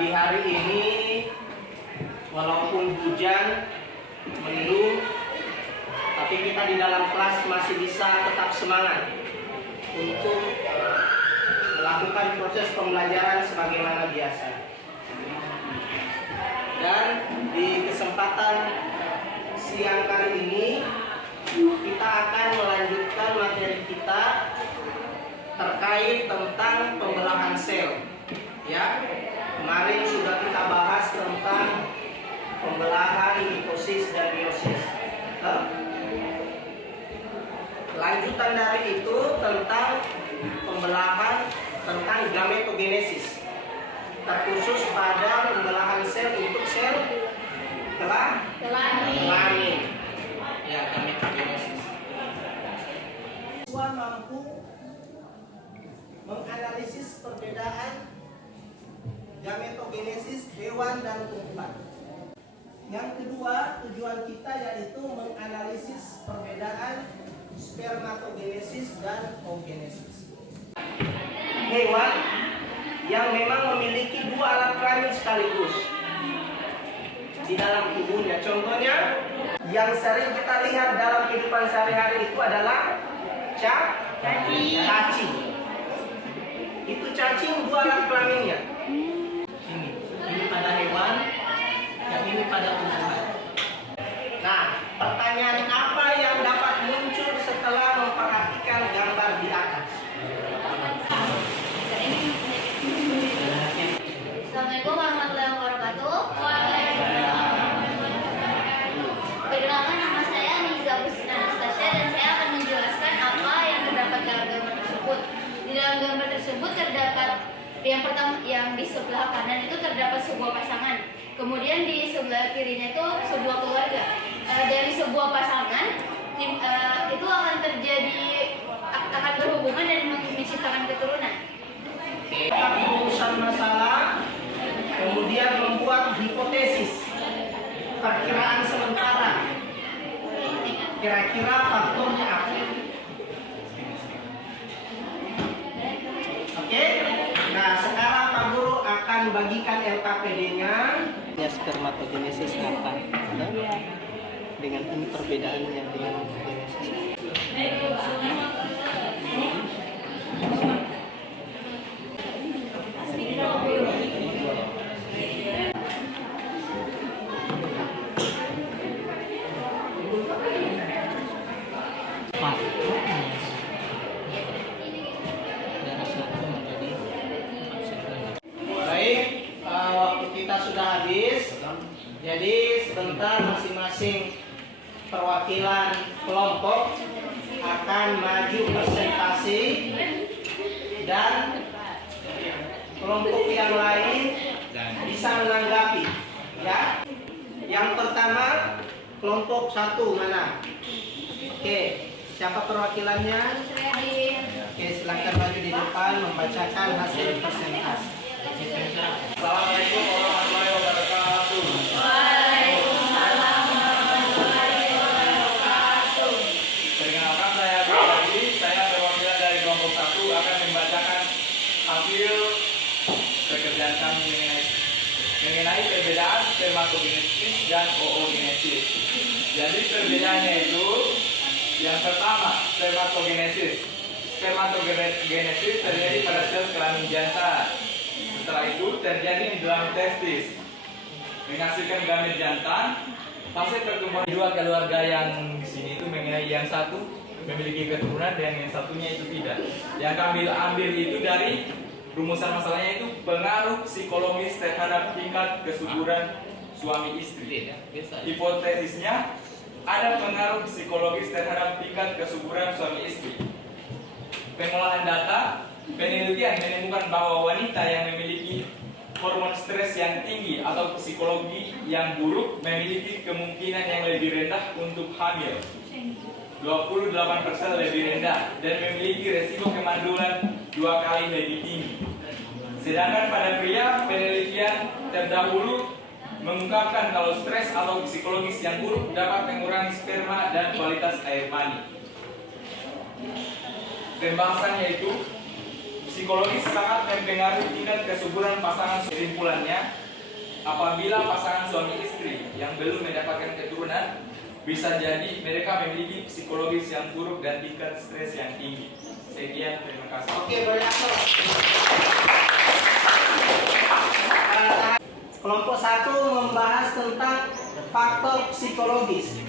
Di hari ini walaupun hujan mendung, tapi kita di dalam kelas masih bisa tetap semangat untuk melakukan proses pembelajaran sebagaimana biasa. Dan di kesempatan siang kali ini kita akan melanjutkan materi kita terkait tentang pembelahan sel. Ya, kemarin sudah kita bahas tentang pembelahan mitosis dan meiosis. Lanjutan dari itu tentang pembelahan tentang gametogenesis, terkhusus pada pembelahan sel untuk sel kelamin. Ya, gametogenesis. Siswa mampu menganalisis perbedaan gametogenesis hewan dan tumbuhan. Yang kedua, tujuan kita yaitu menganalisis perbedaan spermatogenesis dan oogenesis. Hewan yang memang memiliki dua alat kelamin sekaligus di dalam tubuhnya. Contohnya, yang sering kita lihat dalam kehidupan sehari-hari itu adalah cacing. Itu cacing dua alat kelaminnya. Ini pada hewan, yang ini pada tumbuhan. Nah, pertanyaan apa yang dapat muncul setelah memperhatikan gambar di atas? Assalamualaikum warahmatullahi wabarakatuh. Perkenalkan, nama saya Niza Husna Anastasia dan saya akan menjelaskan apa yang terdapat dalam gambar tersebut. Di dalam gambar tersebut terdapat yang pertama, yang di sebelah kanan itu terdapat sebuah pasangan. Kemudian di sebelah kirinya itu sebuah keluarga. Dari sebuah pasangan itu akan berhubungan dan menciptakan keturunan. Urusan masalah, kemudian membuat hipotesis, perkiraan sementara. Kira-kira faktornya apa? Oke. Nah, sekarang Pak Guru akan bagikan LKPD-nya. Ya, spermatogenesis apa? Dengan ini perbedaannya dengan oogenesis. Baik, waktu kita sudah habis. Jadi sebentar masing-masing perwakilan kelompok akan maju presentasi dan kelompok yang lain bisa menanggapi. Ya, yang pertama kelompok 1 mana? Oke, siapa perwakilannya? Oke, silakan maju di depan membacakan hasil presentasi. Assalamualaikum warahmatullahi wabarakatuh. Waalaikumsalam warahmatullahi wabarakatuh. Perkenalkan, saya Abdi. Saya perwakilan dari kelompok 1 akan membacakan hasil pekerjaan kami mengenai perbedaan spermatogenesis dan oogenesis. Jadi perbedaannya itu yang pertama spermatogenesis. Spermatogenesis terjadi pada sel kelamin jantan. Setelah itu terjadi di dalam testis, menghasilkan gamet jantan. Fase pertumbuhan dua keluarga yang di sini itu mengenai yang satu memiliki keturunan dan yang satunya itu tidak. Yang kami ambil itu dari rumusan masalahnya itu pengaruh psikologis terhadap tingkat kesuburan suami istri. Hipotesisnya ada pengaruh psikologis terhadap tingkat kesuburan suami istri. Pengolahan data, penelitian menemukan bahwa wanita yang memiliki hormon stres yang tinggi atau psikologi yang buruk memiliki kemungkinan yang lebih rendah untuk hamil, 28% lebih rendah, dan memiliki resiko kemandulan 2 kali lebih tinggi. Sedangkan pada pria, penelitian terdahulu mengungkapkan kalau stres atau psikologis yang buruk dapat mengurangi sperma dan kualitas air mani. Pembahasannya itu Psikologis sangat mempengaruhi tingkat kesuburan pasangan. Kesimpulannya, apabila pasangan suami istri yang belum mendapatkan keturunan, bisa jadi mereka memiliki psikologis yang buruk dan tingkat stres yang tinggi. Sekian, terima kasih. Oke, beri aplaus. Kelompok 1 membahas tentang faktor psikologis.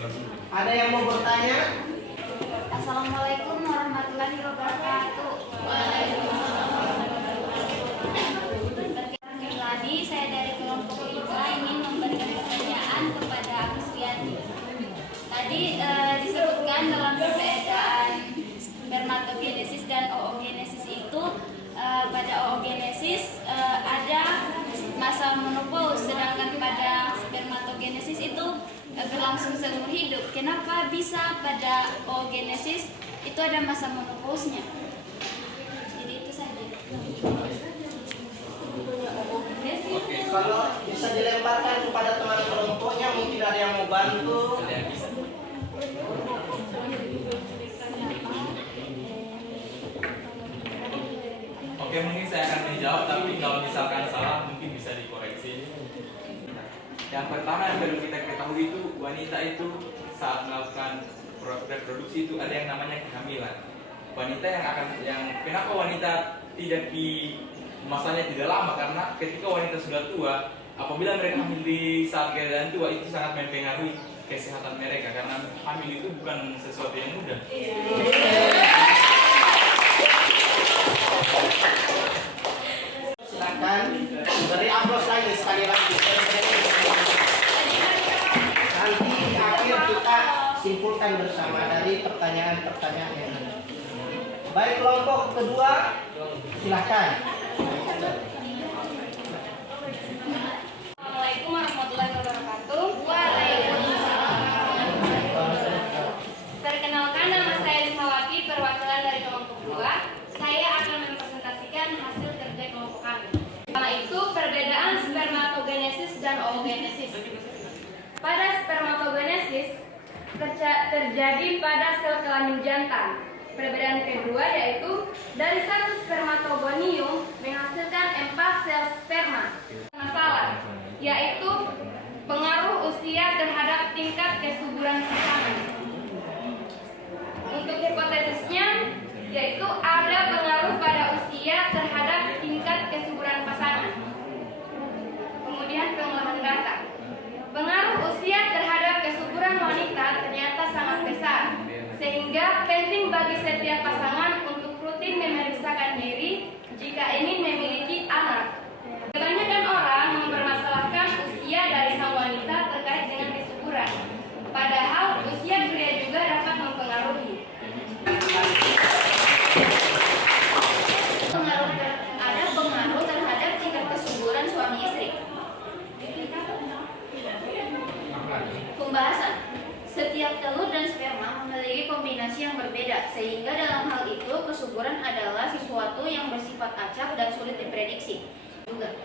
Ada yang mau bertanya? Assalamualaikum warahmatullahi wabarakatuh. Tadi saya dari kelompok 5 ingin memberikan pertanyaan kepada Agusriani. Tadi disebutkan dalam perbedaan spermatogenesis dan oogenesis itu pada oogenesis ada masa menopause, sedangkan pada spermatogenesis itu berlangsung seumur hidup. Kenapa bisa pada oogenesis itu ada masa menopause-nya? Jadi itu saja. Oke. Kalau bisa dilemparkan kepada teman kelompoknya, mungkin ada yang mau bantu. Ada yang bisa. Oke, mungkin saya akan menjawab, tapi kalau misalkan salah mungkin bisa dikoreksi. Yang pertama yang perlu kita ketahui itu, wanita itu saat melakukan reproduksi itu ada yang namanya kehamilan. Wanita yang kenapa wanita tidak masanya tidak lama, karena ketika wanita sudah tua, apabila mereka hamil di saat keadaan tua, itu sangat mempengaruhi kesehatan mereka, karena hamil itu bukan sesuatu yang mudah. Silakan beri aplaus lagi sekali lagi. Nanti di akhir kita simpulkan bersama dari pertanyaan-pertanyaan yang ada. Baik, kelompok kedua, silakan. Assalamualaikum warahmatullahi wabarakatuh. Waalaikumsalam. Perkenalkan, nama saya Rismawati, perwakilan dari kelompok 2. Saya akan mempresentasikan hasil kerja kelompok kami. Pertama itu perbedaan spermatogenesis dan oogenesis. Pada spermatogenesis terjadi pada sel kelamin jantan. Perbedaan kedua yaitu dari satu spermatogonium menghasilkan 4 sel sperma. Masalah yaitu pengaruh usia terhadap tingkat kesuburan pasangan. Untuk hipotesisnya yaitu ada pengaruh pada usia terhadap tingkat kesuburan pasangan. Kemudian pengolahan data. Pengaruh usia terhadap kesuburan wanita ternyata sangat besar, sehingga penting bagi setiap pasangan untuk rutin memeriksakan diri jika ingin memiliki anak. Kebanyakan orang mempermasalahkan usia dari sang wanita terkait dengan kesuburan, padahal usia pria juga dapat mempengaruhi. Ada pengaruh terhadap tingkat kesuburan suami istri. Pembahasan. Setiap telur dan sperma memiliki kombinasi yang berbeda, sehingga dalam hal itu kesuburan adalah sesuatu yang bersifat acak dan sulit diprediksi. Juga,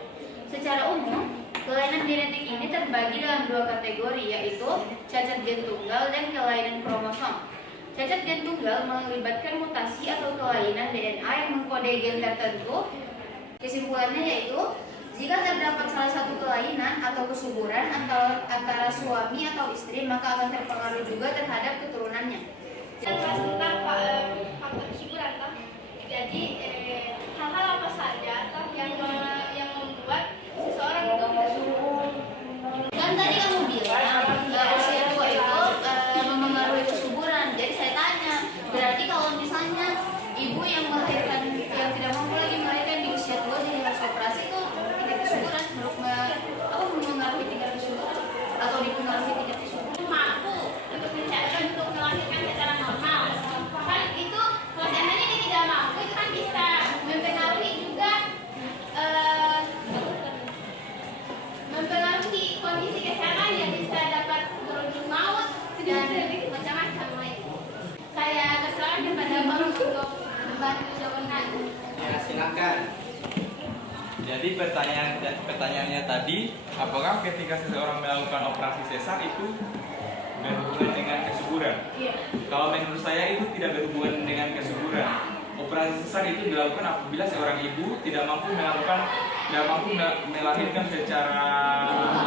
secara umum, kelainan genetik ini terbagi dalam 2 kategori, yaitu cacat gen tunggal dan kelainan kromosom. Cacat gen tunggal melibatkan mutasi atau kelainan DNA yang mengkode gen tertentu. Kesimpulannya yaitu, jika terdapat salah satu kelainan atau kesuburan antara suami atau istri, maka akan terpengaruh juga terhadap keturunannya. Kita bahas tentang faktor kesuburan, toh. Jadi hal-hal apa saja toh yang membuat seseorang itu tidak subur? Kan tadi kamu bilang usia tua itu mempengaruhi kesuburan. Jadi saya tanya, berarti kalau misalnya ibu yang melahirkan yang tidak mampu lagi melahirkan di usia tua jadi harus operasi itu kesuburan mempengaruhi tingkat kesuburan atau dipengaruhi tingkat kesuburan? Mampu untuk melahirkan secara normal. Kan itu kalau seandainya dia tidak mampu, itu kan bisa mempengaruhi juga mempengaruhi kondisi kesehatan yang bisa dapat berujung maut dan macam-macam lain. Saya terserahkan kepada Bang untuk membantu jawaban. Ya, silakan. Jadi pertanyaannya tadi, apakah ketika seseorang melakukan operasi sesar itu berhubungan dengan kesuburan? Iya. Kalau menurut saya itu tidak berhubungan dengan kesuburan. Operasi sesar itu dilakukan apabila seorang ibu tidak mampu melahirkan secara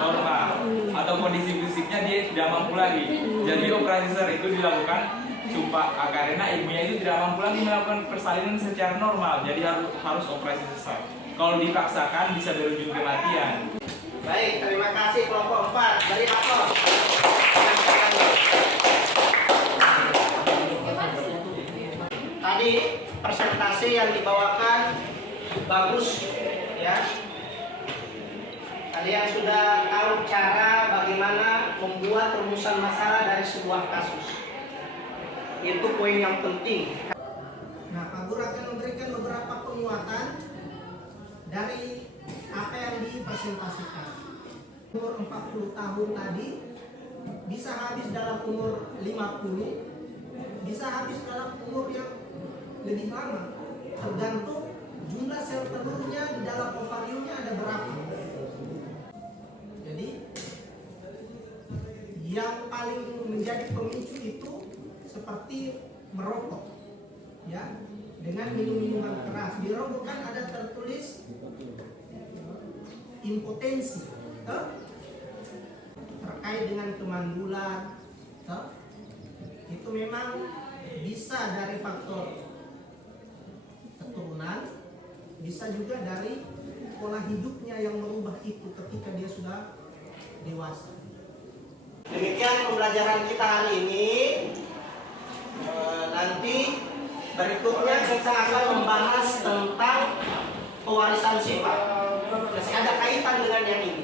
normal atau kondisi fisiknya dia tidak mampu lagi. Jadi operasi sesar itu dilakukan karena ibunya itu tidak mampu lagi melakukan persalinan secara normal. Jadi harus operasi sesar. Kalau dipaksakan bisa berujung kematian. Baik, terima kasih kelompok 4. Beri aplaus. Tadi presentasi yang dibawakan bagus ya. Kalian sudah tahu cara bagaimana membuat rumusan masalah dari sebuah kasus. Itu poin yang penting. Nah, Pak Guru akan memberikan beberapa penguatan dari apa yang dipresentasikan. Umur 40 tahun tadi bisa habis dalam umur 50, bisa habis dalam umur yang lebih lama, tergantung jumlah sel telurnya di dalam ovariumnya ada berapa. Jadi yang paling menjadi pemicu itu seperti merokok, ya, dengan minum-minuman keras. Di rokok kan ada tertulis impotensi, terkait dengan kemandulan, itu memang bisa dari faktor keturunan, bisa juga dari pola hidupnya yang merubah itu ketika dia sudah dewasa. Demikian pembelajaran kita hari ini. Nanti berikutnya kita akan membahas tentang pewarisan sifat. Masih ada kaitan dengan yang ini.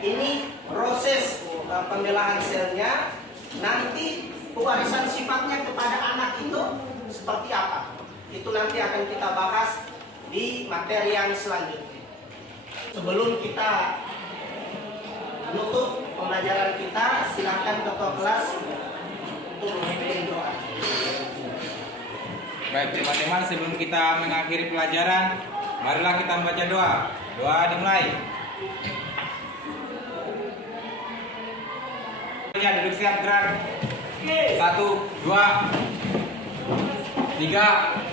Ini proses pembelahan selnya. Nanti pewarisan sifatnya kepada anak itu seperti apa? Itu nanti akan kita bahas di materi yang selanjutnya. Sebelum kita menutup pembelajaran kita, silakan ketua kelas untuk memimpin doa. Baik teman-teman, sebelum kita mengakhiri pelajaran, marilah kita membaca doa. Doa dimulai. Duduk siap gerak. 1, 2, 3.